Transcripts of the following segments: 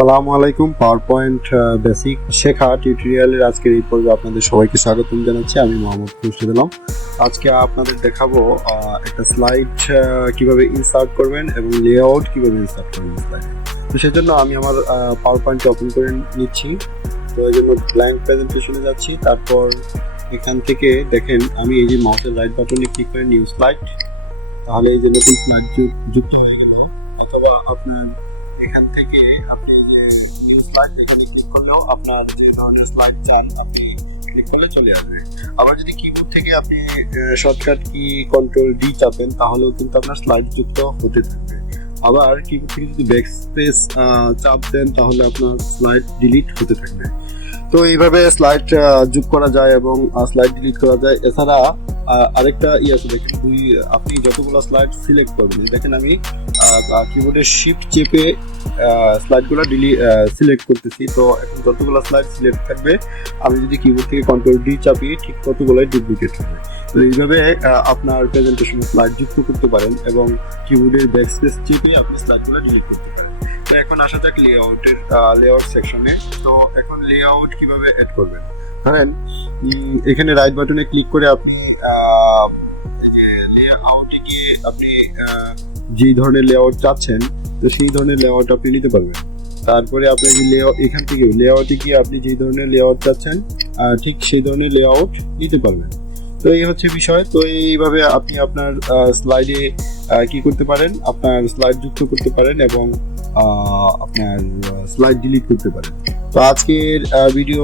আসসালামু আলাইকুম power point basic শেখা টিউটোরিয়ালের আজকের এই পর্বে আপনাদের সবাইকে স্বাগতম জানাচ্ছি। আমি মোহাম্মদ খুরশিদ আলম। আজকে আপনাদের দেখাবো একটা স্লাইড কীভাবে ইনসার্ট করবেন এবং লেআউট কীভাবে ইনসার্ট করবেন স্লাইড তো সেজন্য আমি আমার পাওয়ার পয়েন্ট ওপেন করে নিচ্ছি। তো এই জন্য ব্ল্যাঙ্ক প্রেজেন্টেশনে যাচ্ছি। তারপর এখান থেকে দেখেন, আমি এই যে মাউসের রাইট বাটনে ক্লিক করে নিউ স্লাইড তাহলে এই যে নতুন স্লাইড যুক্ত হয়ে গেল। অথবা আপনার এখান থেকে আপনি যে নিউ স্লাইড এখানে ক্লিক করলেও আপনার যে ধরনের স্লাইড চান, আপনি ক্লিক করলে চলে আসবে আবার যদি কিবোর্ড থেকে আপনি শর্টকাট কি কন্ট্রোল ডি চাপেন, তাহলেও কিন্তু আপনার স্লাইড যুক্ত হতে থাকবে। আবার কিবোর্ড যদি ব্যাক স্পেস চাপ দেন, তাহলে আপনার স্লাইড ডিলিট হতে থাকবে। তো এইভাবে স্লাইড যোগ করা যায় এবং স্লাইড ডিলিট করা যায়। এছাড়া আরেকটা ই আছে, দেখেন, দুই, আপনি যতগুলো স্লাইড সিলেক্ট করবেন, দেখেন আমি কিবোর্ডের শিফট চেপে স্লাইডগুলো ডিলি সিলেক্ট করতেছি। তো এখন যতগুলো স্লাইড সিলেক্ট থাকবে, আমি যদি কিবোর্ড থেকে কন্ট্রোল ডি চাপি ঠিক ততগুলোই ডুপ্লিকেট হবে তো এইভাবে আপনার প্রেজেন্টেশনে স্লাইড যুক্ত করতে পারেন এবং কিবোর্ডের ব্যাক স্পেস চেপে আপনি স্লাইডগুলো ডিলিট করতে পারেন। তো এখন আসা যাক লেআউটের লেআউট সেকশনে তো এখন লেআউট কীভাবে অ্যাড করবেন? ধরেন উম, এখানে রাইট বাটনে ক্লিক করে আপনি গিয়ে আপনি যেই ধরনের লেআউট চাচ্ছেন তো সেই ধরনের লেআউট আপনি নিতে পারবেন। তারপরে আপনি যে লেআউট এখান থেকে লেআউটে গিয়ে আপনি যেই ধরনের লেআউট চাচ্ছেন ঠিক সেই ধরনের লেআউট নিতে পারবেন। তো এই হচ্ছে বিষয়। তো এইভাবে আপনি আপনার স্লাইডে কি করতে পারেন? আপনার স্লাইড যুক্ত করতে পারেন এবং আপনার স্লাইড ডিলিট করতে পারেন। তো আজকের ভিডিও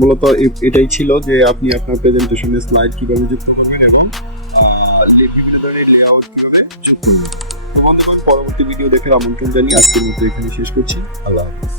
মূলত এটাই ছিল যে আপনি আপনার প্রেজেন্টেশনে স্লাইড কীভাবে যুক্ত করবেন এবং বিভিন্ন ধরনের লেআউট কীভাবে যুক্ত করবেন পরবর্তী ভিডিও দেখে আমন্ত্রণ জানিয়ে আজকের মতো এখানে শেষ করছি আল্লাহ হাফিজ